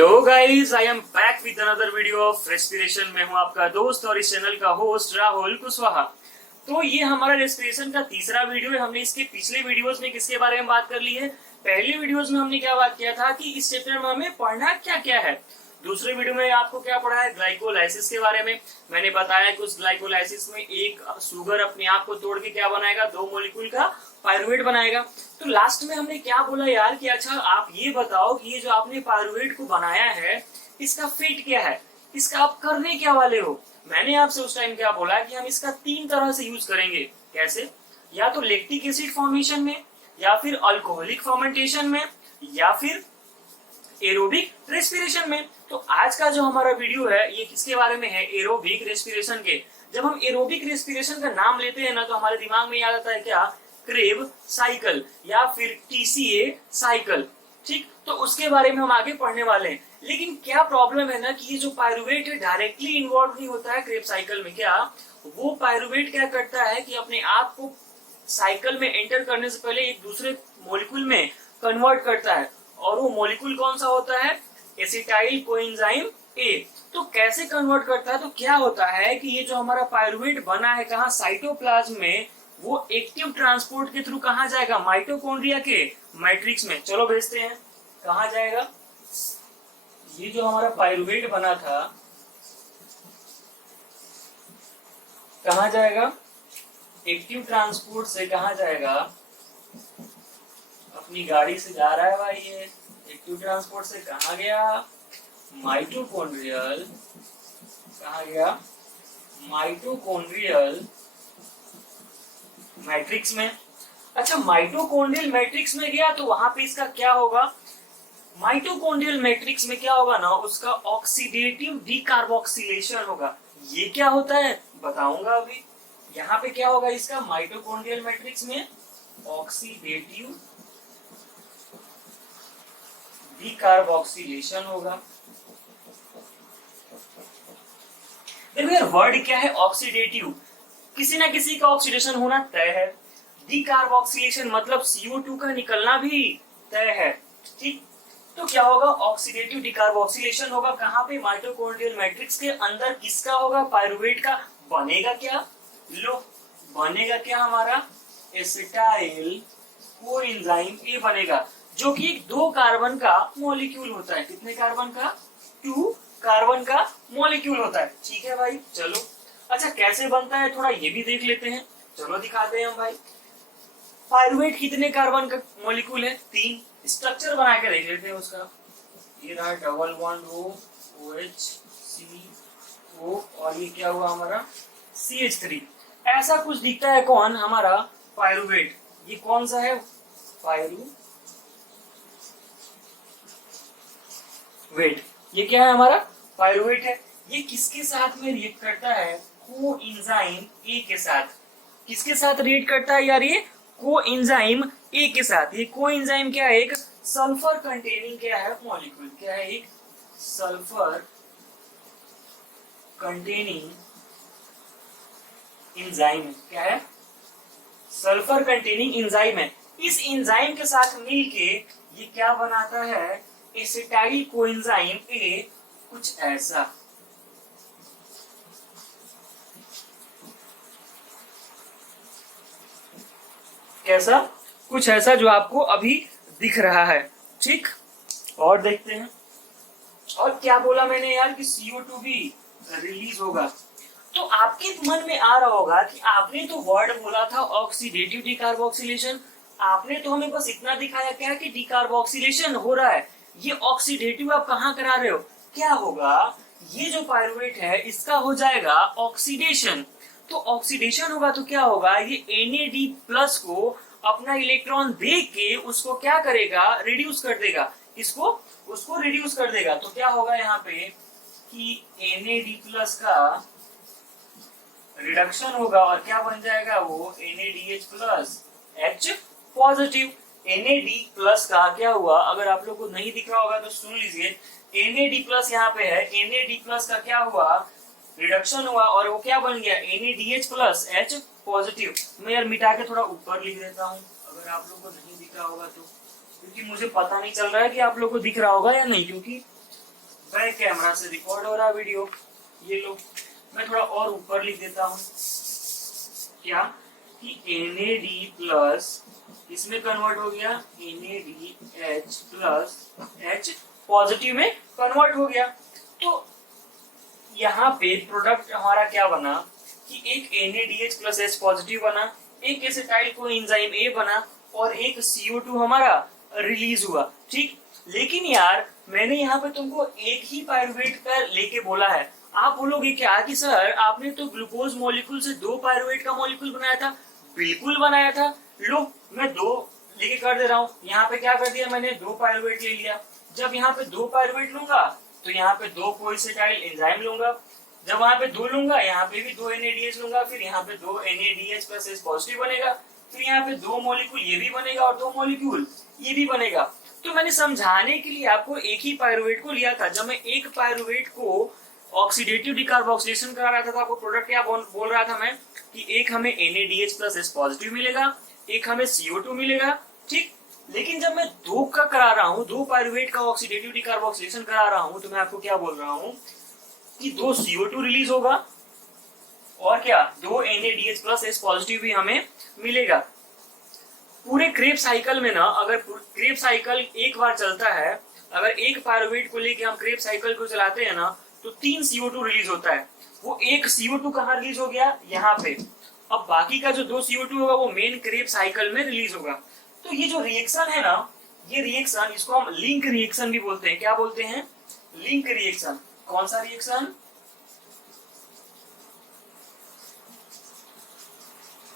Hello guys, I am back with another video of respiration. मैं हूं आपका दोस्त और इस चैनल का होस्ट राहुल कुशवाहा। तो ये हमारा रेस्पिरेशन का तीसरा वीडियो है। हमने इसके पिछले वीडियोस में किसके बारे में बात कर ली है? पहले वीडियोस में हमने क्या बात किया था कि इस चैप्टर में हमें पढ़ना क्या क्या है। दूसरे वीडियो में आपको क्या पढ़ा है? ग्लाइकोलाइसिस के बारे में। मैंने बताया कि उस ग्लाइकोलाइसिस में एक शुगर अपने आप को तोड़ के क्या बनाएगा? दो मॉलिक्यूल का पायरुवेट बनाएगा। तो लास्ट में हमने क्या बोला यार कि अच्छा आप ये बताओ कि ये जो आपने पायरुवेट को बनाया है इसका फेट क्या है, इसका आप करने क्या वाले हो। मैंने आपसे उस टाइम क्या बोला कि हम इसका तीन तरह से यूज करेंगे। कैसे? या तो लैक्टिक एसिड फॉर्मेशन में, या फिर अल्कोहलिक फर्मेंटेशन में, या फिर एरोबिक रेस्पिरेशन में। तो आज का जो हमारा वीडियो है ये किसके बारे में है? एरोबिक रेस्पिरेशन के। जब हम एरोबिक रेस्पिरेशन का नाम लेते हैं ना तो हमारे दिमाग में याद आता है क्या? क्रेब साइकिल या फिर टीसीए साइकिल। ठीक, तो उसके बारे में हम आगे पढ़ने वाले हैं। लेकिन क्या प्रॉब्लम है ना कि ये जो पायरुवेट है डायरेक्टली इन्वॉल्व नहीं होता है क्रेब साइकिल में। क्या वो पायरुवेट क्या करता है कि अपने आप को साइकिल में एंटर करने से पहले एक दूसरे मॉलिक्यूल में कन्वर्ट करता है, और वो मॉलिक्यूल कौन सा होता है? Acetyl coenzyme A. तो कैसे कन्वर्ट करता है? तो क्या होता है कि ये जो हमारा पायरुवेट बना है कहाँ? साइटोप्लाज्म में। वो एक्टिव ट्रांसपोर्ट के थ्रू कहाँ जाएगा? माइटोकॉन्ड्रिया के मैट्रिक्स में। चलो भेजते हैं, कहाँ जाएगा? ये जो हमारा पायरुवेट बना था कहाँ जाएगा? एक्टिव ट्रांसपोर्ट से कहाँ जाएगा? अपनी गाड़ी से जा रहा है भाई। ये एक्टिव ट्रांसपोर्ट से कहाँ गया? माइटोकॉन्ड्रियल। कहाँ गया? माइटोकॉन्ड्रियल मैट्रिक्स में। अच्छा, माइटोकॉन्ड्रियल मैट्रिक्स में गया तो वहां पे इसका क्या होगा? माइटोकॉन्ड्रियल मैट्रिक्स में क्या होगा ना, उसका ऑक्सीडेटिव डीकार्बोक्सिलेशन होगा। ये क्या होता है बताऊंगा अभी। यहाँ पे क्या होगा इसका? माइटोकॉन्ड्रियल मैट्रिक्स में ऑक्सीडेटिव डीकार्बोक्सिलेशन होगा। देखो यार, वर्ड क्या है? ऑक्सीडेटिव। किसी ना किसी का ऑक्सीडेशन होना तय है। डीकार्बोक्सिलेशन मतलब CO2 का निकलना भी तय है। ठीक, तो क्या होगा? ऑक्सीडेटिव डीकार्बोक्सिलेशन होगा। कहाँ पे? माइटोकॉन्ड्रियल मैट्रिक्स के अंदर। किसका होगा? पायरुवेट का। बनेगा क्या? लो, बनेगा क्या हमारा? एसिटाइल कोएंजाइम ए बनेगा, जो कि एक 2 कार्बन का मॉलिक्यूल होता है। कितने कार्बन का? 2 कार्बन का मॉलिक्यूल होता है। ठीक है भाई, चलो। अच्छा, कैसे बनता है थोड़ा ये भी देख लेते हैं। चलो दिखाते हैं हम भाई। पायरुवेट कितने कार्बन का मॉलिक्यूल है? 3। स्ट्रक्चर बना के देख लेते हैं उसका। ये रहा डबल बॉन्ड OH CO, और ये क्या हुआ हमारा? CH3। ऐसा कुछ दिखता है कौन? हमारा पायरुवेट। ये कौन सा है? पायरुवेट। ये क्या है? हमारा पायरुवेट है। ये किसके साथ में रिएक्ट करता है? कोएंजाइम ए के साथ। किसके साथ रिएक्ट करता है यार? ये कोएंजाइम ए के साथ। ये कोएंजाइम क्या है? एक सल्फर कंटेनिंग क्या है? मॉलिक्यूल। क्या है? एक सल्फर कंटेनिंग एंजाइम। क्या है? सल्फर कंटेनिंग एंजाइम है। इस एंजाइम के साथ मिलके ये क्या बनाता है? Acetyl coenzyme A. कुछ ऐसा। कैसा? कुछ ऐसा जो आपको अभी दिख रहा है। ठीक, और देखते हैं। और क्या बोला मैंने यार कि CO2 भी रिलीज होगा। तो आपके मन में आ रहा होगा कि आपने तो वर्ड बोला था ऑक्सीडेटिव डीकार्बोक्सिलेशन। आपने तो हमें बस इतना दिखाया क्या कि डीकार्बोक्सिलेशन हो रहा है। ये ऑक्सीडेटिव आप कहाँ करा रहे हो? क्या होगा? ये जो पायरुवेट है इसका हो जाएगा ऑक्सीडेशन। तो ऑक्सीडेशन होगा तो क्या होगा? ये Na+ को अपना इलेक्ट्रॉन दे के उसको क्या करेगा? रिड्यूस कर देगा। इसको उसको रिड्यूस कर देगा। तो क्या होगा यहाँ पे कि Na+ का रिडक्शन होगा, और क्या बन जाएगा? वो NaDH+ H पॉजिटिव। Na+ का क्या हुआ? अगर आप लोग को नहीं दिख रहा होगा तो सुन लीजिए। Na++ यहाँ पे है। Na++ का क्या हुआ? रिडक्शन हुआ, और वो क्या बन गया? NaDH+ H positive. मैं यार मिटा के थोड़ा ऊपर लिख देता हूँ अगर आप लोग को नहीं दिख रहा होगा तो, क्योंकि मुझे पता नहीं चल रहा है कि आप लोग को दिख रहा होगा या नहीं, क्योंकि बैक कैमरा से रिकॉर्ड हो रहा वीडियो। ये लो, मैं थोड़ा और ऊपर लिख देता हूँ क्या कि NaD प्लस इसमें कन्वर्ट हो गया, NaDH प्लस H पॉजिटिव में कन्वर्ट हो गया। तो यहाँ पे प्रोडक्ट हमारा क्या बना कि एक NaDH प्लस H पॉजिटिव बना, एक एसिटाइल को एंजाइम A बना और एक CO2 हमारा रिलीज हुआ। ठीक, लेकिन यार मैंने यहाँ पे तुमको एक ही पायरुवेट का लेके बोला है। आप बोलोगे क्या कि सर आपने तो ग्लूकोज मॉलिक्यूल से 2 पायरुवेट का मॉलिक्यूल बनाया था। बिल्कुल बनाया था। लो, मैं 2 लेके कर दे रहा हूँ। यहाँ पे क्या कर दिया मैंने, 2 पायरुवेट ले लिया। जब यहाँ पे 2 पायरुवेट लूंगा तो यहाँ पे 2 कोएसिटाइल एंजाइम लूंगा। जब वहां पे 2 लूंगा, यहाँ पे भी 2 NaDH लूंगा, फिर यहाँ पे 2 NaDH प्लस H पॉजिटिव बनेगा, फिर यहाँ पे 2 मॉलिक्यूल ये भी बनेगा और 2 मॉलिक्यूल ये भी बनेगा। तो मैंने समझाने के लिए आपको एक ही पायरुवेट को लिया था। जब मैं एक पायरुवेट को ऑक्सीडेटिव डिकार्बोक्सिलेशन करा रहा था तो आपको प्रोडक्ट क्या बोल रहा था मैं कि एक हमें NaDH प्लस H पॉजिटिव मिलेगा, एक हमें CO2 मिलेगा। ठीक, लेकिन जब मैं 2 का करा रहा हूँ, 2 पायरुवेट का ऑक्सीडेटिव डिकार्बोक्सिलेशन करा रहा हूँ, तो मैं आपको क्या बोल रहा हूँ कि 2 CO2 रिलीज होगा और क्या 2 NaDH प्लस H पॉजिटिव भी हमें मिलेगा। पूरे क्रेब साइकिल में ना, अगर क्रेब साइकिल एक बार चलता है, अगर एक पायरुवेट को लेके हम क्रेब साइकिल को चलाते हैं ना, तो 3 CO2 रिलीज होता है। वो एक CO2 कहाँ रिलीज हो गया, यहाँ पे। अब बाकी का जो 2 CO2 होगा वो मेन क्रेब साइकिल में रिलीज होगा। तो ये जो रिएक्शन है ना, ये रिएक्शन, इसको हम लिंक रिएक्शन भी बोलते हैं। क्या बोलते हैं, लिंक रिएक्शन। कौन सा रिएक्शन,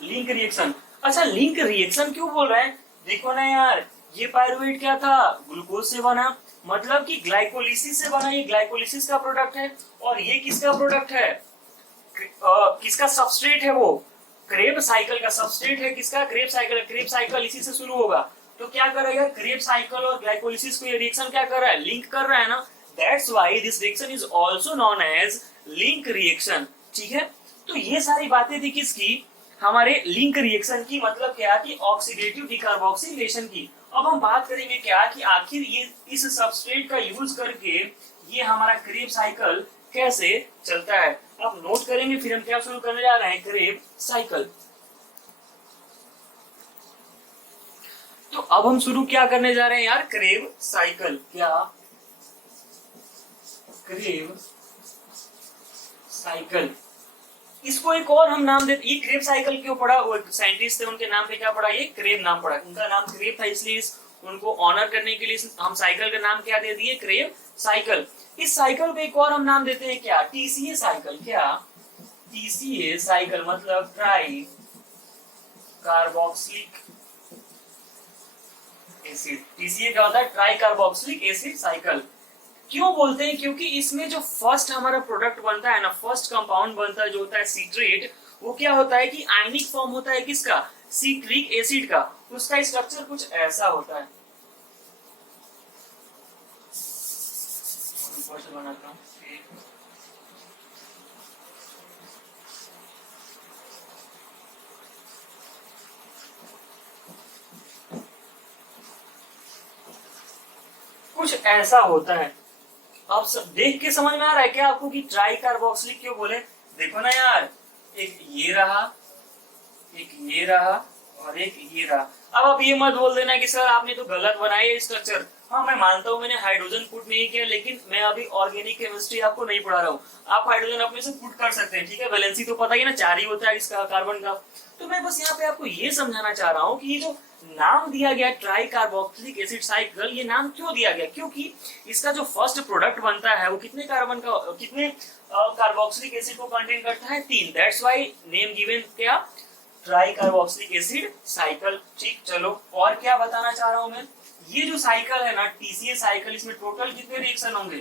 लिंक रिएक्शन। अच्छा, लिंक रिएक्शन क्यों बोल रहे हैं, देखो ना यार, ये पायरुवेट क्या था, ग्लूकोज से बना, मतलब कि ग्लाइकोलिसिस से बना। ये ग्लाइकोलिसिस का प्रोडक्ट है और ये किसका प्रोडक्ट है, किसका सबस्ट्रेट है, वो क्रेब साइकिल का सबस्ट्रेट है। किसका, क्रेब साइकिल। क्रेब साइकिल इसी से शुरू होगा। तो क्या करेगा, क्रेब साइकिल और ग्लाइकोलिसिस को ये रिएक्शन क्या कर रहा है, लिंक कर रहा है ना। That's why this reaction is also known as link reaction. ठीक है, तो ये सारी बातें थी किसकी, हमारे लिंक रिएक्शन की। मतलब क्या कि ऑक्सीडेटिव डिकार्बोक्सिलेशन की। अब हम बात करेंगे क्या कि आखिर ये इस सबस्ट्रेट का यूज करके ये हमारा क्रेब साइकिल कैसे चलता है। अब नोट करेंगे, फिर हम क्या शुरू करने जा रहे हैं, क्रेब साइकिल। तो अब हम शुरू क्या करने जा रहे हैं यार, क्रेब साइकिल। क्या, क्रेब साइकिल। इसको एक और हम नाम देते, ये क्रेब साइकिल क्यों पड़ा, वो साइंटिस्ट थे, उनके नाम पे क्या पड़ा, ये क्रेब नाम पड़ा। उनका नाम क्रेब था, इसलिए उनको ऑनर करने के लिए हम साइकिल का नाम क्या दे दिए, क्रेब साइकिल। इस साइकिल को एक और हम नाम देते हैं क्या, TCA साइकिल। क्या, TCA साइकिल मतलब ट्राई कार्बोक्सिलिक एसिड। TCA क्या होता है, ट्राई कार्बोक्सिलिक एसिड साइकिल। क्यों बोलते हैं, क्योंकि इसमें जो फर्स्ट हमारा प्रोडक्ट बनता है ना, फर्स्ट कंपाउंड बनता है जो होता है सीट्रेट, वो क्या होता है कि आयनिक फॉर्म होता है किसका, सीट्रिक एसिड का। उसका स्ट्रक्चर कुछ ऐसा होता है। बनाता हूं, कुछ ऐसा होता है। अब सब देख के समझ में आ रहा है क्या आपको कि ट्राई कार्बोक्सिलिक क्यों बोले। देखो ना यार, एक ये रहा, एक ये रहा और एक ये रहा। अब आप ये मत बोल देना कि सर आपने तो गलत बनाया ये स्ट्रक्चर। हाँ, मैं मानता हूँ मैंने हाइड्रोजन पुट नहीं किया, लेकिन मैं अभी ऑर्गेनिक केमिस्ट्री आपको नहीं पढ़ा रहा हूँ। आप हाइड्रोजन अपने से पुट कर सकते हैं, ठीक है। वैलेंसी तो पता ही ना, 4 ही होता है इसका कार्बन का। तो मैं बस यहाँ पे आपको ये समझाना चाह रहा हूँ कि ये जो नाम दिया गया ट्राई कार्बोक्सिलिक एसिड साइकिल, ये नाम क्यों दिया गया, क्योंकि इसका जो फर्स्ट प्रोडक्ट बनता है वो कितने कार्बन का, कितने कार्बोक्सिलिक एसिड को कंटेन करता है, 3। दैट्स व्हाई नेम गिवन क्या, ट्राई कार्बोक्सिलिक एसिड साइकिल। ठीक, चलो और क्या बताना चाह रहा हूं मैं, ये जो साइकिल है ना TCA साइकिल, इसमें टोटल कितने रिएक्शन होंगे,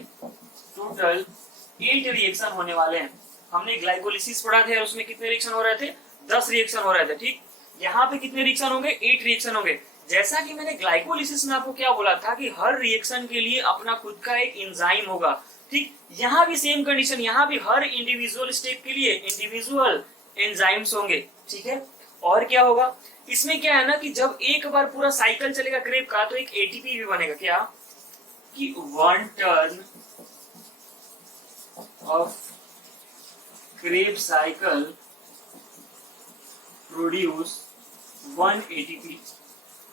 टोटल 8 रिएक्शन होने वाले हैं। हमने ग्लाइकोलिसिस पढ़ा थे, उसमें कितने रिएक्शन हो रहे थे, 10 रिएक्शन हो रहे थे। ठीक, यहाँ पे कितने रिएक्शन होंगे, 8 रिएक्शन होंगे। जैसा कि मैंने ग्लाइकोलिसिस में आपको क्या बोला था कि हर रिएक्शन के लिए अपना खुद का एक एंजाइम होगा। ठीक, यहाँ भी सेम कंडीशन, यहाँ भी हर इंडिविजुअल स्टेप के लिए इंडिविजुअल एंजाइम्स होंगे। ठीक है, और क्या होगा इसमें, क्या है ना कि जब एक बार पूरा साइकिल चलेगा क्रेब का, तो एक ATP भी बनेगा। क्या कि 1 turn off Krebs cycle produce 1 ATP।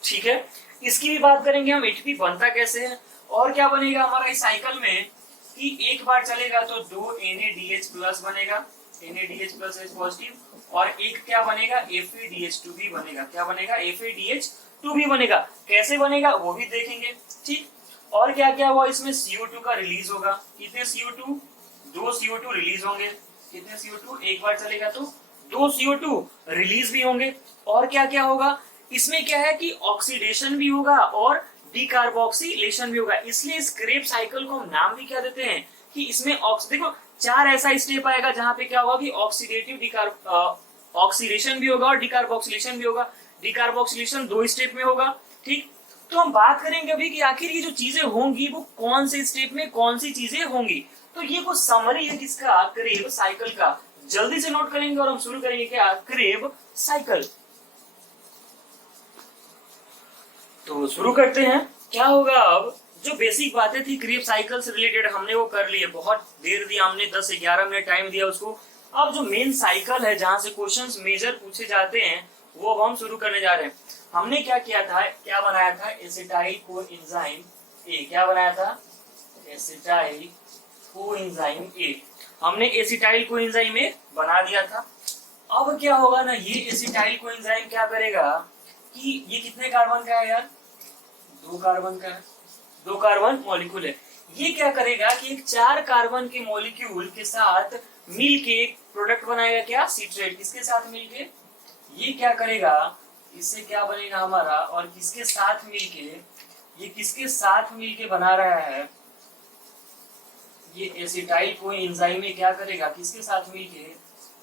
ठीक है, इसकी भी बात करेंगे हम, ATP बनता कैसे है और क्या बनेगा हमारा इस साइकिल में कि एक बार चलेगा तो 2 NADH प्लस बनेगा, NADH प्लस H पॉजिटिव, और एक क्या बनेगा FADH2 भी बनेगा। क्या बनेगा? FADH2 भी बनेगा। कैसे बनेगा वो भी देखेंगे। ठीक, और क्या क्या हुआ इसमें, CO2 का रिलीज होगा। कितने CO2? 2 CO2 रिलीज होंगे। कितने CO2? एक बार चलेगा तो 2 CO2 रिलीज भी होंगे। और क्या क्या होगा इसमें, क्या है कि ऑक्सीडेशन भी होगा और डिकार्बोक्सिलेशन भी होगा। इसलिए इस क्रेब साइकिल को हम नाम भी क्या देते हैं कि इसमें देखो 4 ऐसा स्टेप आएगा जहां पे क्या होगा कि ऑक्सीडेशन भी होगा और डिकार्बोक्सिलेशन भी होगा। डिकार्बोक्सिलेशन 2 स्टेप में होगा। ठीक, तो हम बात करेंगे अभी कि आखिर ये जो चीजें होंगी वो कौन से स्टेप में कौन सी चीजें होंगी। तो ये कुछ समरी है किसका, क्रेब साइकिल का। जल्दी से नोट करेंगे और हम शुरू करेंगे क्या, क्रेब साइकिल। तो शुरू करते हैं। क्या होगा, अब जो बेसिक बातें थी क्रेब साइकिल से रिलेटेड हमने वो कर ली है। बहुत देर दिया हमने, 10 से 11 मिनट टाइम दिया उसको। अब जो मेन साइकिल है जहां से क्वेश्चंस मेजर पूछे जाते हैं वो अब हम शुरू करने जा रहे हैं। हमने क्या किया था, क्या बनाया था, एसिटाइल कोएंजाइम ए। क्या बनाया था, एसिटाइल कोएंजाइम ए। हमने एसिटाइल कोएंजाइम ए बना दिया था। अब क्या होगा ना, ये एसिटाइल कोएंजाइम क्या करेगा कि ये कितने कार्बन का है यार, 2 कार्बन का है, 2 कार्बन मॉलिक्यूल है। ये क्या करेगा कि एक 4 कार्बन के मॉलिक्यूल के साथ मिलके प्रोडक्ट बनाएगा। क्या, सिट्रेट। किसके साथ मिलके, ये क्या करेगा, इससे क्या बनेगा हमारा, और किसके साथ मिलके, ये किसके साथ मिलके बना रहा है, ये एसिटाइल कोएंजाइम में क्या करेगा, किसके साथ मिलके,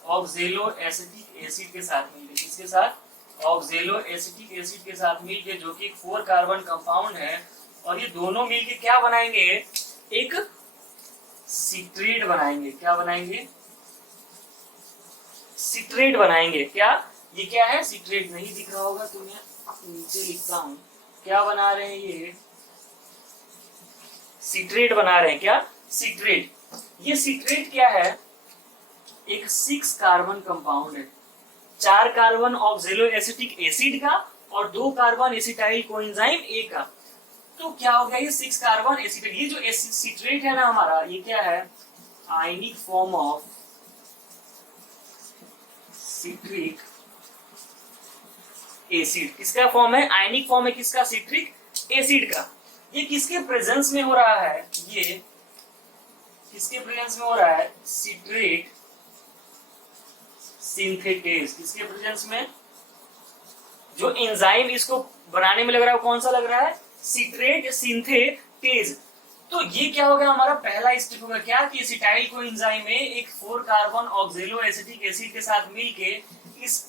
ऑक्जेलो एसिटिक एसिड के साथ मिलके। किसके साथ, ऑक्जेलो एसिटिक एसिड के साथ मिलके, जो कि एक 4 कार्बन कंपाउंड है। और ये दोनों मिलके क्या बनाएंगे, एक सिट्रेट बनाएंगे। क्या बनाएंगे, सिट्रेट बनाएंगे। क्या, ये क्या है, सिट्रेट। नहीं दिख रहा होगा तुम्हें, नीचे लिखता हूं। क्या बना रहे हैं ये, सिट्रेट बना रहे हैं। क्या, सिट्रेट। ये सिट्रेट क्या है, एक 6 कार्बन कंपाउंड है। 4 कार्बन ऑक्जेलो एसिटिक एसिड का और 2 कार्बन एसिटाइल कोएंजाइम ए का। तो क्या हो गया, ये 6 कार्बन एसिटेट। ये जो सिट्रेट है ना हमारा, ये क्या है, ionic form of citric acid. किसका फॉर्म है, आयनिक फॉर्म है किसका, सिट्रिक एसिड का। ये किसके प्रेजेंस में हो रहा है, ये किसके प्रेजेंस में हो रहा है, सिट्रेट सिंथेटेज। किसके प्रेजेंस में, जो एंजाइम इसको बनाने में लग रहा है कौन सा लग रहा है, सिट्रेट सिंथेटेज। तो ये क्या हो गया हमारा पहला स्टेप होगा, क्या कि एसिटाइल कोएंजाइम में एक 4 कार्बन ऑक्जेलो एसिटिक एसिड के साथ मिलके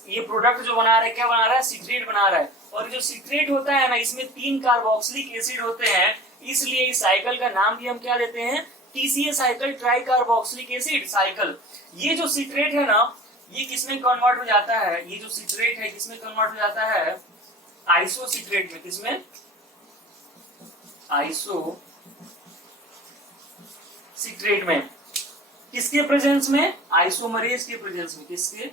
ये प्रोडक्ट जो बना रहा है, क्या बना रहा है, सिट्रेट बना रहा है। और जो सिट्रेट होता है ना, इसमें 3 कार्बोक्सिलिक एसिड होते हैं। इसलिए इस साइकिल का नाम भी हम क्या देते हैं, TCA cycle, try carboxylic acid cycle. ये जो सिट्रेट है ना, ये किसमें कन्वर्ट हो जाता है, ये जो सिट्रेट है किसमें कन्वर्ट हो जाता है, आइसो सिट्रेट में। किसमें, आइसो सिट्रेट में। किसके प्रेजेंस में, आइसोमरेज के प्रेजेंस में। किसके,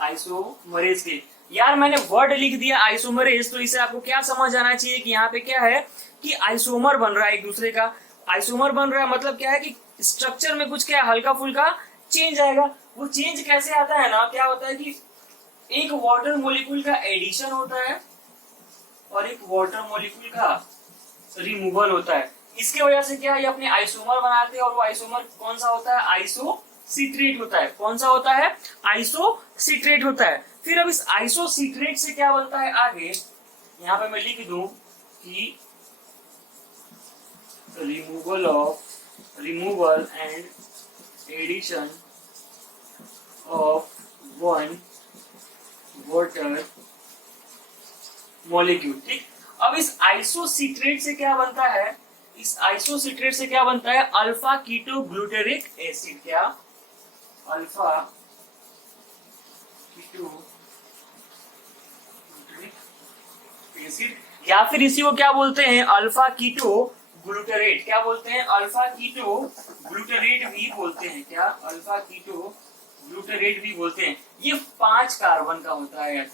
आइसोमरेज के। यार मैंने वर्ड लिख दिया आइसोमरेज, तो इसे आपको क्या समझ आना चाहिए कि यहाँ पे क्या है कि आइसोमर बन रहा है एक दूसरे का। आइसोमर बन रहा है मतलब क्या है कि स्ट्रक्चर में कुछ क्या हल्का फुल्का चेंज आएगा। वो चेंज कैसे आता है ना, क्या होता है कि एक वाटर मॉलिक्यूल का एडिशन होता है और एक वाटर मॉलिक्यूल का रिमूवल होता है। इसके वजह से क्या, ये अपने आइसोमर बनाते हैं और वो आइसोमर कौन सा होता है, आइसोसिट्रेट होता है। कौन सा होता है, आइसोसिट्रेट होता है। फिर अब इस आइसोसिट्रेट से क्या बनता है आगे, यहाँ पे मैं लिख दूं कि removal and addition of 1 water molecule. ठीक, अब इस आइसोसिट्रेट से क्या बनता है, इस आइसोसिट्रेट से क्या बनता है, अल्फा कीटो ग्लूटेरिक एसिड। क्या, अल्फा कीटो ग्लूटेरिक एसिड, या फिर इसी को क्या बोलते हैं, अल्फा कीटो ग्लूटरेट, क्या बोलते हैं, अल्फा कीटो ग्लूटरेट भी बोलते हैं, क्या, अल्फा कीटो ग्लूटरेट भी बोलते हैं। ये 5 कार्बन का होता है।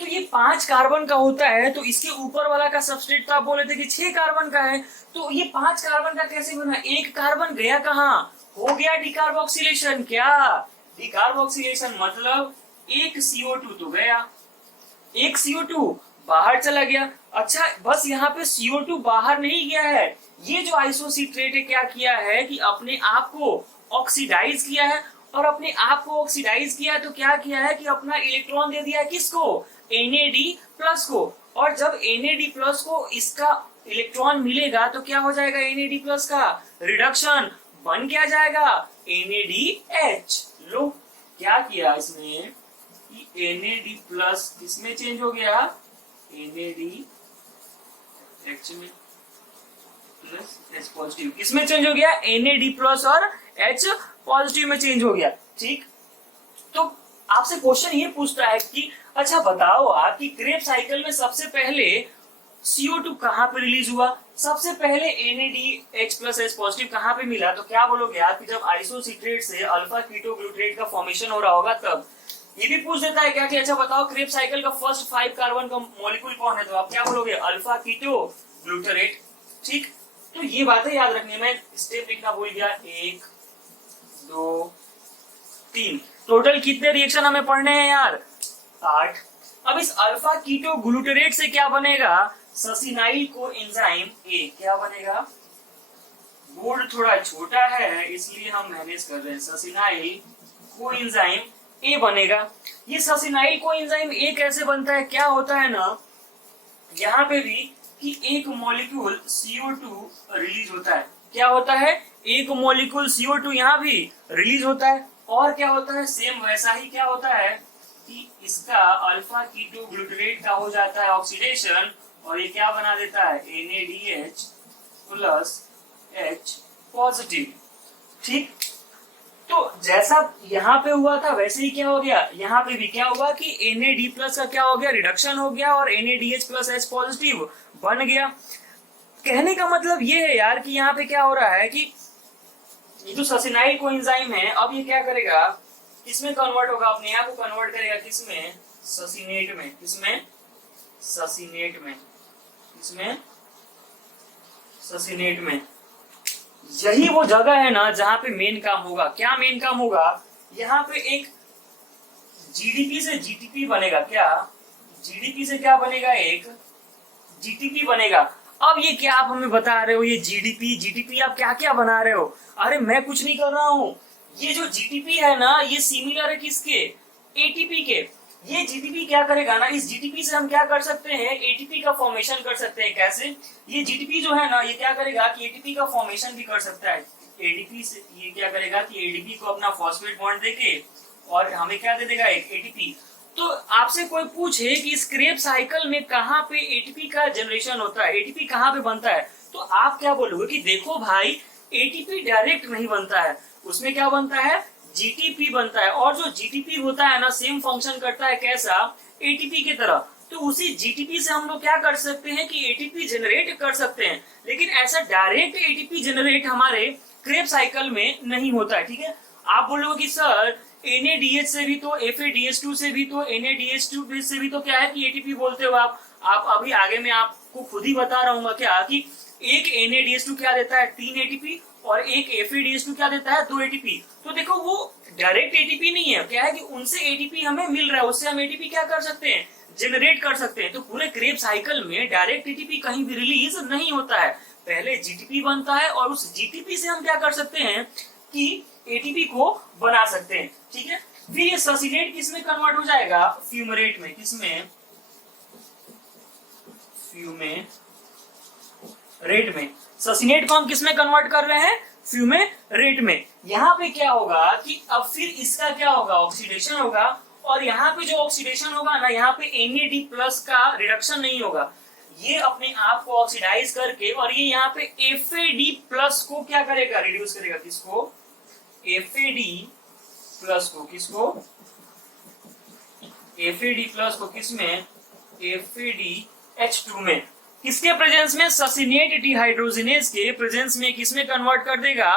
तो ये 5 कार्बन का होता है, तो इसके ऊपर वाला का सबस्ट्रेट तो आप बोले थे कि 6 कार्बन का है, तो ये 5 कार्बन का कैसे बना, एक कार्बन गया कहाँ, हो गया डिकार्बोक्सिलेशन। क्या, डिकार्बोक्सिलेशन मतलब एक CO2 तो गया, एक CO2 बाहर चला गया। अच्छा, बस यहाँ पे CO2 बाहर नहीं गया है, ये जो आइसोसिट्रेट है क्या किया है कि अपने आप को ऑक्सीडाइज किया है, और अपने आप को ऑक्सीडाइज किया है तो क्या किया है कि अपना इलेक्ट्रॉन दे दिया है किसको, NAD+ को। और जब NAD+ को इसका इलेक्ट्रॉन मिलेगा तो क्या हो जाएगा, NAD+ का रिडक्शन बन क्या जाएगा, NADH। लो क्या किया इसने कि NAD+ किसमें चेंज हो गया, NADH में प्लस H पॉजिटिव, किसमें चेंज हो गया, NAD+ और H पॉजिटिव में चेंज हो गया। ठीक, तो आपसे क्वेश्चन ये पूछता है कि अच्छा बताओ आप कि क्रेब साइकिल में सबसे पहले CO2 कहाँ पे रिलीज हुआ, सबसे पहले NADH+ H पॉजिटिव कहाँ पे मिला, तो क्या बोलोगे आप कि जब आइसोसिट्रेट से अल्फा कीटो ग्लूटरेट का फॉर्मेशन हो रहा होगा तब। ये भी पूछ देता है क्या कि अच्छा बताओ क्रेब साइकिल का फर्स्ट 5 कार्बन का मॉलिक्यूल कौन है, तो आप क्या बोलोगे, अल्फा कीटो ग्लूटरेट। ठीक, तो ये बातें याद रखनी है, मैं स्टेप लिखना भूल गया, 1 2 3, टोटल कितने रिएक्शन हमें पढ़ने हैं यार, 8। अब इस अल्फा कीटो ग्लूटरेट से क्या बनेगा, ससिनाइल कोएंजाइम A, क्या बनेगा, बोर्ड थोड़ा छोटा है इसलिए हम मैनेज कर रहे हैं, ससिनाइल कोएंजाइम A बनेगा। ये ससिनाइल कोएंजाइम A कैसे बनता है, क्या होता है ना, यहाँ पे भी कि एक मॉलिक्यूल CO2 रिलीज होता है, क्या होता है, एक मॉलिक्यूल CO2 यहाँ भी रिलीज होता है, और क्या होता है, सेम वैसा ही क्या होता है कि इसका अल्फा कीटो ग्लूटरेट का हो जाता है ऑक्सीडेशन, और ये क्या बना देता है, NADH+ H पॉजिटिव। ठीक, तो जैसा यहाँ पे हुआ था वैसे ही क्या हो गया, यहाँ पे भी क्या हुआ कि NAD+ का क्या हो गया, रिडक्शन हो गया और NADH+ H पॉजिटिव बन गया। कहने का मतलब ये है यार कि यहाँ पे क्या हो रहा है कि ये जो ससिनाइल कोएंजाइम है, अब ये क्या करेगा, किसमें कन्वर्ट होगा, अपने आप को कन्वर्ट करेगा किसमें, ससिनेट में, किसमें, ससिनेट में, किसमें, ससिनेट में। यही वो जगह है ना जहां पे मेन काम होगा। क्या मेन काम होगा, यहाँ पे एक GDP से GTP बनेगा, क्या, GDP से क्या बनेगा, एक GTP बनेगा। अब ये क्या आप हमें बता रहे हो, ये GDP आप क्या क्या बना रहे हो, अरे मैं कुछ नहीं कर रहा हूँ, ये जो GTP है ना ये सिमिलर है किसके, ATP के। ये GTP क्या करेगा ना, इस GTP से हम क्या कर सकते हैं, ATP का फॉर्मेशन कर सकते हैं। कैसे, ये GTP जो है ना ये क्या करेगा कि ATP का फॉर्मेशन भी कर सकता है। ADP से ये क्या करेगा कि ADP को अपना फॉस्फेट बॉन्ड देके और हमें क्या दे देगा, एक ATP। तो आपसे कोई पूछे कि इस क्रेब साइकिल में कहाँ पे ATP का जनरेशन होता है, ATP कहाँ पे बनता है, तो आप क्या बोलोगे कि देखो भाई ATP डायरेक्ट नहीं बनता है, उसमें क्या बनता है, GTP बनता है। और जो GTP होता है ना सेम फंक्शन करता है कैसा, ATP की तरह। तो उसी GTP से हम लोग क्या कर सकते हैं कि ATP जनरेट कर सकते हैं, लेकिन ऐसा डायरेक्ट ATP जनरेट हमारे क्रेब साइकिल में नहीं होता है। ठीक है, आप बोलोगे कि सर NADH से भी तो FADH2 से भी तो NADH2 से भी तो क्या है कि ATP बोलते हो आप अभी आगे मैं आपको खुद ही बता रहा हूँ क्या कि एक NADH2 क्या देता है 3 ATP और एक FADH2 क्या देता है 2 ATP। तो देखो वो डायरेक्ट ATP नहीं है, क्या है कि उनसे ATP हमें मिल रहा है, उससे हम ATP क्या कर सकते हैं, जनरेट कर सकते हैं। तो पूरे क्रेब साइकिल में डायरेक्ट ATP कहीं भी रिलीज नहीं होता है, पहले GTP बनता है और उस GTP से हम क्या कर सकते हैं कि ATP को बना सकते हैं। ठीक है, फिर ये ससिनेट किसमें कन्वर्ट हो जाएगा, फ्यूमरेट में, किसमें, फ्यूमेरेट में। ससिनेट को हम किसमें कन्वर्ट कर रहे हैं, फ्यूमेरेट में। यहाँ पे क्या होगा कि अब फिर इसका क्या होगा, ऑक्सीडेशन होगा, और यहाँ पे जो ऑक्सीडेशन होगा ना यहाँ पे NAD+ का रिडक्शन नहीं होगा, ये अपने आप को ऑक्सीडाइज करके और ये यहाँ पे FAD+ को क्या करेगा, रिड्यूस करेगा, किसको, FAD+ को, किसको, FAD+ को किसमें, FADH2 में। किसके प्रेजेंस में, ससिनेट डिहाइड्रोजिनेज के प्रेजेंस में किसमें कन्वर्ट कर देगा,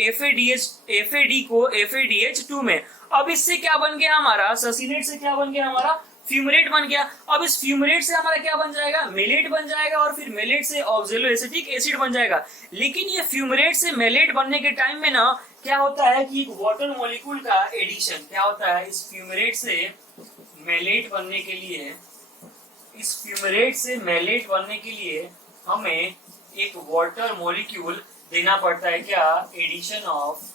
FAD को FADH2 में। अब इससे क्या बन गया हमारा, ससिनेट से क्या बन गया हमारा, फ्यूमरेट बन गया। अब इस फ्यूमरेट से हमारा क्या बन जाएगा, मेलेट बन जाएगा, और फिर मेलेट से ऑक्जेलो एसिटिक एसिड बन जाएगा। लेकिन ये फ्यूमरेट से मेलेट बनने के टाइम में ना क्या होता है कि एक वाटर मॉलिक्यूल का एडिशन, क्या होता है, इस फ्यूमरेट से मेलेट बनने के लिए, इस फ्यूमरेट से मेलेट बनने के लिए हमें एक वाटर मॉलिक्यूल देना पड़ता है, क्या, एडिशन ऑफ।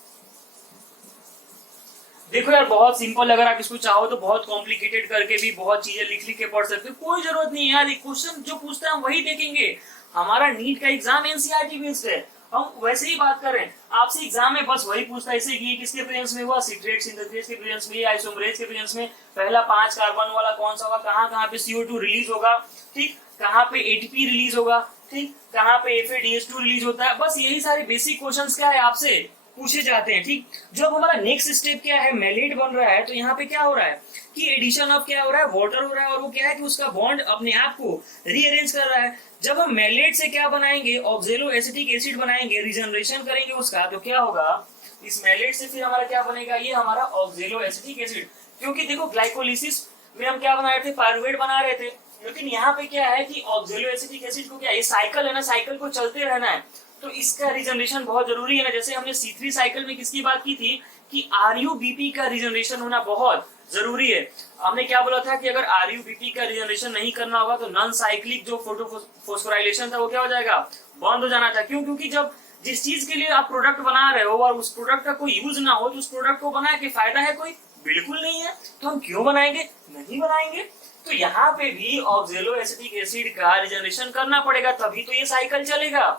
देखो यार बहुत सिंपल, अगर आप इसको चाहो तो बहुत कॉम्प्लिकेटेड करके भी बहुत चीजें लिख लिख के पढ़ सकते हो, कोई जरूरत नहीं है यार। एक क्वेश्चन जो पूछता है हम वही देखेंगे। हमारा नीट का एग्जाम एनसीईआरटी बेस्ड है, हम वैसे ही बात कर रहे हैं। आपसे एग्जाम में बस वही पूछता है, इसे किसके प्रेजेंस में हुआ, सिट्रेट सिंथेसिस के प्रेजेंस में, आइसोमरेज के प्रेजेंस में, पहला 5 कार्बन वाला कौन सा होगा, कहाँ कहाँ पे CO2 रिलीज होगा, ठीक, कहाँ पे ATP रिलीज होगा, ठीक, कहाँ पे FADH2 रिलीज होता है। बस यही सारे बेसिक क्वेश्चंस क्या है आपसे पूछे जाते हैं, ठीक। जो अब हमारा नेक्स्ट स्टेप क्या है, मेलेट बन रहा है, तो यहाँ पे क्या हो रहा है कि एडिशन ऑफ क्या हो रहा है, वाटर हो रहा है, और वो क्या है कि उसका बॉन्ड अपने आप को रीअरेंज कर रहा है। जब हम मेलेट से क्या बनाएंगे, ऑक्जेलो एसिटिक एसिड बनाएंगे, रीजनरेशन करेंगे उसका, तो क्या होगा, इस मेलेट से फिर हमारा क्या बनेगा, ये हमारा ऑक्जेलो एसिटिक एसिड। क्योंकि देखो ग्लाइकोलिसिस में हम क्या बना रहे थे, पायरुवेट बना रहे थे, लेकिन यहाँ पे क्या है कि ऑक्जेलो एसिटिक एसिड को क्या, ये साइकिल है ना, साइकिल को चलते रहना है, तो इसका रीजनरेशन बहुत जरूरी है ना। जैसे हमने C3 साइकिल में किसकी बात की थी कि RUBP का रीजनरेशन होना बहुत जरूरी है। हमने क्या बोला था कि अगर RUBP का रीजनरेशन नहीं करना होगा तो नॉन साइक्लिक जो फोटोफॉस्फोराइलेशन था वो क्या हो जाएगा, बंद हो जाना था। क्यों, क्योंकि जब जिस चीज के लिए आप प्रोडक्ट बना रहे हो और उस प्रोडक्ट का कोई यूज ना हो तो उस प्रोडक्ट को बना के फायदा है कोई, बिल्कुल नहीं है। तो हम क्यों बनाएंगे, नहीं बनाएंगे। तो यहाँ पे भी ऑक्जेलो एसिटिक एसिड का रीजनरेशन करना पड़ेगा, तभी तो ये साइकिल चलेगा।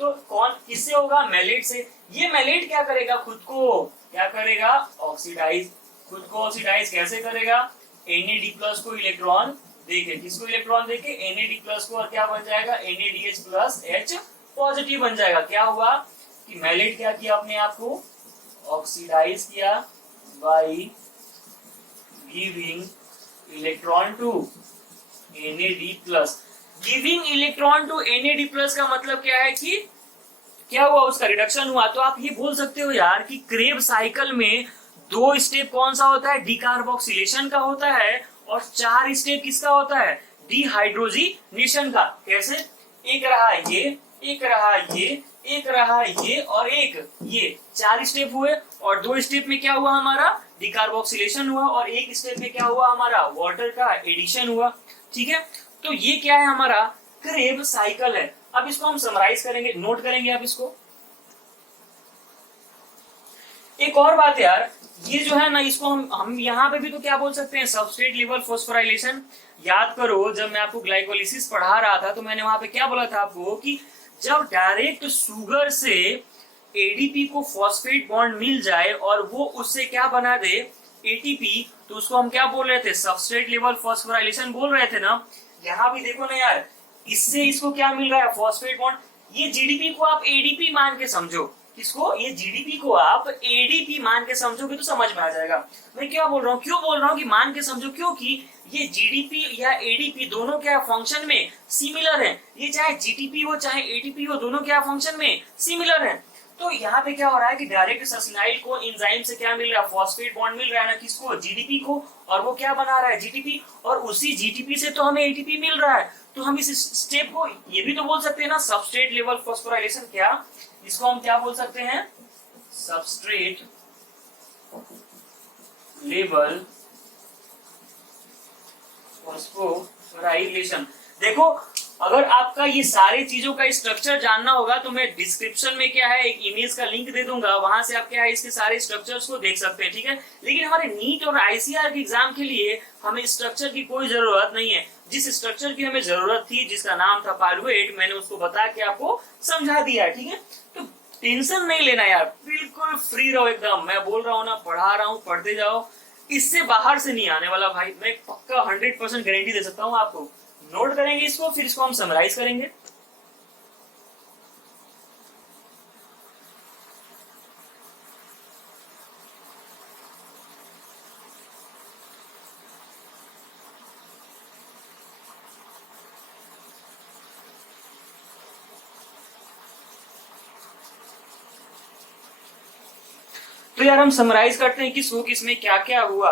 तो कौन किससे होगा, मेलेट से। ये मेलेट क्या करेगा, खुद को क्या करेगा, ऑक्सीडाइज, खुद को ऑक्सीडाइज कैसे करेगा, Na+ को इलेक्ट्रॉन देके, किसको इलेक्ट्रॉन देके, Na+ को, और क्या बन जाएगा, NADH+H पॉजिटिव बन जाएगा। क्या हुआ कि मेलेट क्या किया, अपने आप को ऑक्सीडाइज किया by giving electron to Na+। Giving electron to Na+ का मतलब क्या है कि क्या हुआ, उसका रिडक्शन हुआ। तो आप ये बोल सकते हो यार कि क्रेब साइकिल में 2 स्टेप कौन सा होता है, डिकार्बोक्सिलेशन का होता है, और 4 स्टेप किसका होता है, डिहाइड्रोजिनेशन का। कैसे, एक रहा ये, एक रहा ये, एक रहा ये, और एक ये, 4 स्टेप हुए। और 2 स्टेप में क्या हुआ हमारा, डिकार्बोक्सिलेशन हुआ, और एक स्टेप में क्या हुआ हमारा, वाटर का एडिशन हुआ, ठीक है। तो ये क्या है, हमारा क्रेब साइकिल है। अब इसको हम समराइज करेंगे, नोट करेंगे आप इसको। एक और बात यार, ये जो है ना, इसको हम यहाँ पे भी तो क्या बोल सकते हैं, सबस्ट्रेट लेवल फॉस्फोराइलेशन। याद करो जब मैं आपको ग्लाइकोलिसिस पढ़ा रहा था तो मैंने वहां पे क्या बोला था आपको कि जब डायरेक्ट शुगर से एडीपी को फॉस्फेट बॉन्ड मिल जाए और वो उससे क्या बना दे, एटीपी, तो उसको हम क्या बोल रहे थे, सबस्ट्रेट लेवल फॉस्फोराइलेशन बोल रहे थे ना। यहाँ भी देखो ना यार, इससे इसको क्या मिल रहा है, फॉस्फेट बॉन्ड। ये जीडीपी को आप एडीपी मान के समझो, किसको, ये जीडीपी को आप एडीपी मान के समझोगे तो समझ में आ जाएगा मैं क्या बोल रहा हूँ। क्यों बोल रहा हूँ कि मान के समझो, क्योंकि ये जीडीपी या एडीपी दोनों क्या फंक्शन में सिमिलर है। ये चाहे जीटीपी हो चाहे एटीपी हो, दोनों क्या फंक्शन में सिमिलर है। तो यहाँ पे क्या हो रहा है कि डायरेक्ट सल्फोनाइल को एंजाइम से क्या मिल रहा है, फॉस्फेट बॉन्ड मिल रहा है ना, किसको, जीडीपी को, और वो क्या बना रहा है, जीटीपी, और उसी जीटीपी से तो हमें एटीपी मिल रहा है। तो हम इस स्टेप को ये भी तो बोल सकते हैं ना, सबस्ट्रेट लेवल फॉस्फोराइलेशन। क्या, इसको हम क्या बोल सकते हैं, सबस्ट्रेट लेवल फॉस्फोराइलेशन। देखो अगर आपका ये सारी चीजों का स्ट्रक्चर जानना होगा तो मैं डिस्क्रिप्शन में क्या है एक इमेज का लिंक दे दूंगा, वहां से आप क्या है इसके सारे स्ट्रक्चर्स को देख सकते हैं, ठीक है। लेकिन हमारे नीट और आईसीआर के एग्जाम के लिए हमें स्ट्रक्चर की कोई जरूरत नहीं है। जिस स्ट्रक्चर की हमें जरूरत थी, जिसका नाम था पायरुवेट, मैंने उसको बता के आपको समझा दिया, ठीक है। तो टेंशन नहीं लेना यार, बिल्कुल फ्री रहो एकदम। मैं बोल रहा हूँ ना, पढ़ा रहा हूँ, पढ़ते जाओ, इससे बाहर से नहीं आने वाला भाई, मैं पक्का 100% गारंटी दे सकता हूँ आपको। नोट करेंगे इसको, फिर इसको हम समराइज करेंगे। तो यार हम समराइज करते हैं कि सो इसमें क्या क्या हुआ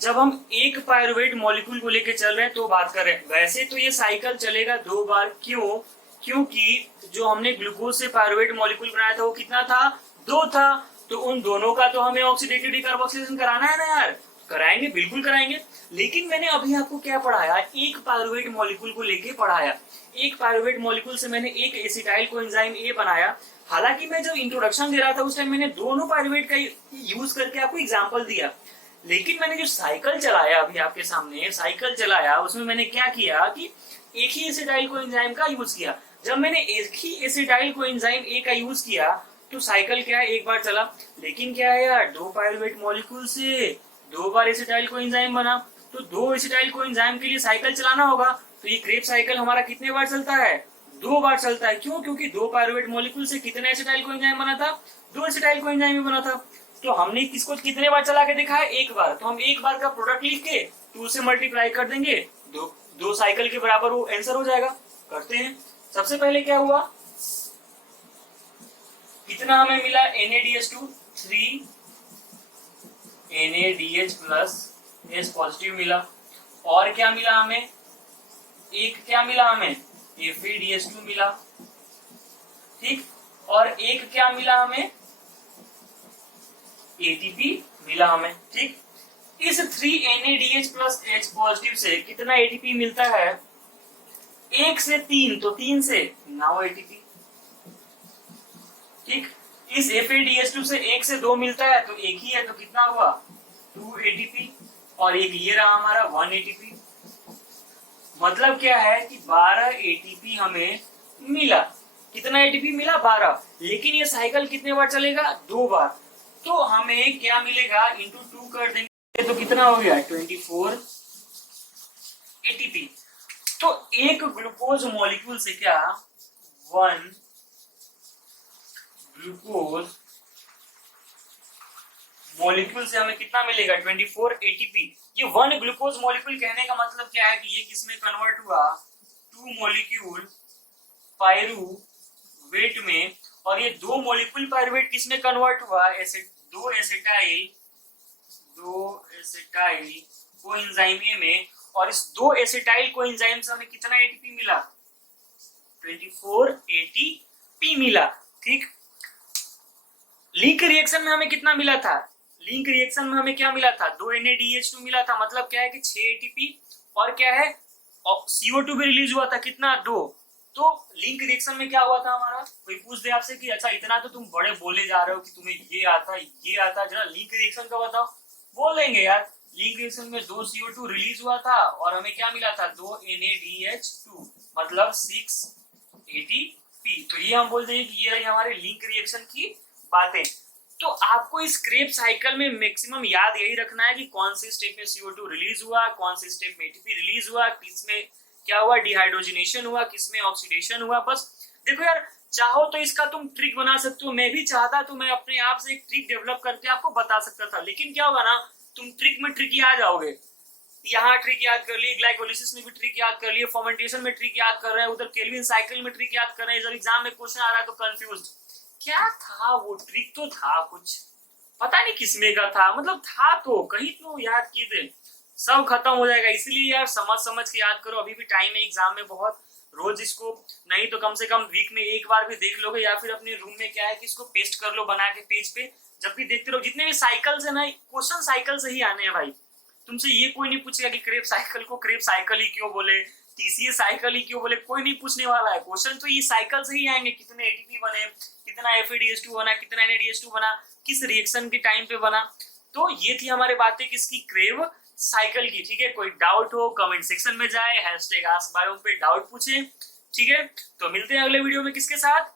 जब हम एक पायरुवेट मॉलिक्यूल को लेके चल रहे हैं तो बात करें। वैसे तो ये साइकिल चलेगा 2 बार, क्यों? क्योंकि जो हमने ग्लूकोज से पायरुवेट मॉलिक्यूल बनाया था वो कितना था? 2 था। तो उन दोनों का तो हमें ऑक्सीडेटिव डिकार्बोक्सिलेशन कराना है ना यार, कराएंगे, बिल्कुल कराएंगे। लेकिन मैंने अभी आपको क्या पढ़ाया? एक पायरुवेट मॉलिक्यूल को लेके पढ़ाया। एक पायरुवेट मॉलिक्यूल से मैंने एक एसिटाइल कोएंजाइम ए बनाया। हालांकि मैं जब इंट्रोडक्शन दे रहा था उस टाइम मैंने दोनों पायरुवेट का यूज करके आपको एग्जांपल दिया, लेकिन मैंने जो साइकिल चलाया अभी आपके सामने साइकिल चलाया उसमें मैंने क्या किया कि एक ही एसिटाइल कोएंजाइम का यूज किया। जब मैंने एक ही एसिटाइल कोएंजाइम ए का यूज किया तो साइकिल क्या है? एक बार चला। लेकिन क्या है यार, 2 पायरुवेट मॉलिक्यूल से 2 बार एसिटाइल कोएंजाइम बना, तो 2 एसिटाइल कोएंजाइम के लिए साइकिल चलाना होगा। तो ये क्रेब साइकिल हमारा कितने बार चलता है? 2 बार चलता है। क्यों? क्योंकि 2 पायरुवेट मॉलिक्यूल से कितने एसिटाइल कोएंजाइम बना था? 2 एसिटाइल कोएंजाइम बना था। तो हमने किसको कितने बार चला के देखा है? 1 बार। तो हम 1 बार का प्रोडक्ट लिख के 2 से मल्टीप्लाई कर देंगे, 2 साइकिल के बराबर वो आंसर हो जाएगा। करते हैं। सबसे पहले क्या हुआ, कितना हमें मिला? NaDH2 3 NaDH plus H positive मिला। और क्या मिला हमें? एक क्या मिला हमें? FeDH2 मिला, ठीक। और एक क्या मिला हमें? ATP मिला हमें, ठीक। इस 3 NaDH प्लस H पॉजिटिव से कितना ATP मिलता है? 1 से 3, तो 3 से 9 ATP, ठीक। इस FeDH2 से 1 से 2 मिलता है तो एक ही है, तो कितना हुआ? 2 ATP। और एक ये रहा हमारा 1 ATP। मतलब क्या है कि 12 ATP हमें मिला। कितना ATP मिला? 12। लेकिन ये साइकिल कितने बार चलेगा? 2 बार। तो हमें क्या मिलेगा? इंटू 2 कर देंगे तो कितना हो गया? 24 ATP। तो एक ग्लूकोज मॉलिक्यूल से क्या 1 ग्लूकोज मॉलिक्यूल से हमें कितना मिलेगा? 24 ATP। ये 1 ग्लूकोज मॉलिक्यूल कहने का मतलब क्या है कि ये किसमें कन्वर्ट हुआ? 2 मॉलिक्यूल पायरुवेट में। और ये 2 मॉलिक्यूल पायरुवेट किसमें कन्वर्ट हुआ? 2 एसिटाइल कोएंजाइम ए में। और इस 2 एसिटाइल कोएंजाइम से हमें कितना ATP मिला? 24 ATP मिला, ठीक। लिंक रिएक्शन में हमें कितना मिला था? लिंक रिएक्शन में हमें क्या मिला था? 2 NaDH2 मिला था। मतलब क्या है कि 6 ATP। और क्या है? CO2 भी रिलीज हुआ था, कितना? 2। तो लिंक रिएक्शन में क्या हुआ था हमारा? कोई पूछ दे आपसे कि अच्छा इतना तो तुम बड़े बोले जा रहे हो कि तुम्हें ये आता, जरा लिंक रिएक्शन का बताओ। बोल देंगे यार, लिंक रिएक्शन में 2 CO2 रिलीज हुआ था और हमें क्या मिला था? 2 NaDH2, मतलब 6 ATP। तो ये हम बोल देंगे कि ये रही हमारे लिंक रिएक्शन की बातें। तो आपको इस क्रेब साइकिल में मैक्सिमम याद यही रखना है कि कौन से स्टेप में CO2 रिलीज हुआ, कौन से स्टेप में ATP रिलीज हुआ, किसमें क्या हुआ? डिहाइड्रोजनेशन हुआ, किसमें ऑक्सीडेशन हुआ। बस देखो यार, चाहो तो इसका तुम ट्रिक बना सकते हो। मैं भी चाहता तो मैं अपने आप से एक ट्रिक डेवलप करके आपको बता सकता था, लेकिन क्या होगा ना, तुम ट्रिक में ट्रिक आ जाओगे। यहाँ ट्रिक याद कर लिए, ग्लाइकोलिसिस में भी ट्रिक याद कर लिए, फर्मेंटेशन में ट्रिक याद कर रहे हैं, उधर केल्विन साइकिल में ट्रिक याद कर रहे हैं। जब एग्जाम में क्वेश्चन आ रहा है तो कंफ्यूज, क्या था वो ट्रिक? तो था कुछ, पता नहीं किसमें का था, मतलब था तो कहीं तो याद किए थे, सब खत्म हो जाएगा। इसलिए यार समझ समझ के याद करो, अभी भी टाइम है एग्जाम में बहुत। रोज इसको नहीं तो कम से कम वीक में एक बार भी देख लोगे, या फिर अपने रूम में क्या है कि इसको पेस्ट कर लो बना के पेज पे। जब भी देखते रहो, जितने भी साइकिल है ना, क्वेश्चन साइकिल से ही आने हैं भाई। तुमसे ये कोई नहीं पूछेगा कि क्रेब साइकिल को क्रेब साइकिल ही क्यों बोले, TCA साइकिल ही क्यों बोले, कोई नहीं पूछने वाला है। क्वेश्चन तो ये साइकिल से ही आएंगे, कितने ATP बने, कितना FeDH2 बना, कितना NaDH2 बना, किस रिएक्शन के टाइम पे बना। तो ये थी हमारे बातें किसकी? क्रेब साइकिल की, ठीक है। कोई डाउट हो कमेंट सेक्शन में जाए, #AskBiome पे डाउट पूछे, ठीक है। तो मिलते हैं अगले वीडियो में किसके साथ?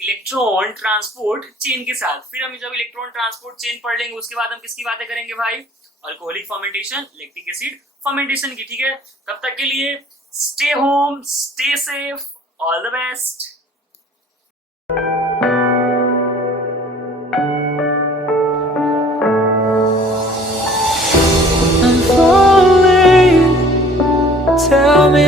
इलेक्ट्रॉन ट्रांसपोर्ट चेन के साथ। फिर हम जब इलेक्ट्रॉन ट्रांसपोर्ट चेन पढ़ लेंगे उसके बाद हम किसकी बातें करेंगे भाई? Alcoholic fermentation, lactic acid fermentation की, ठीक है। तब तक के लिए stay home, stay safe, all the best. Tell me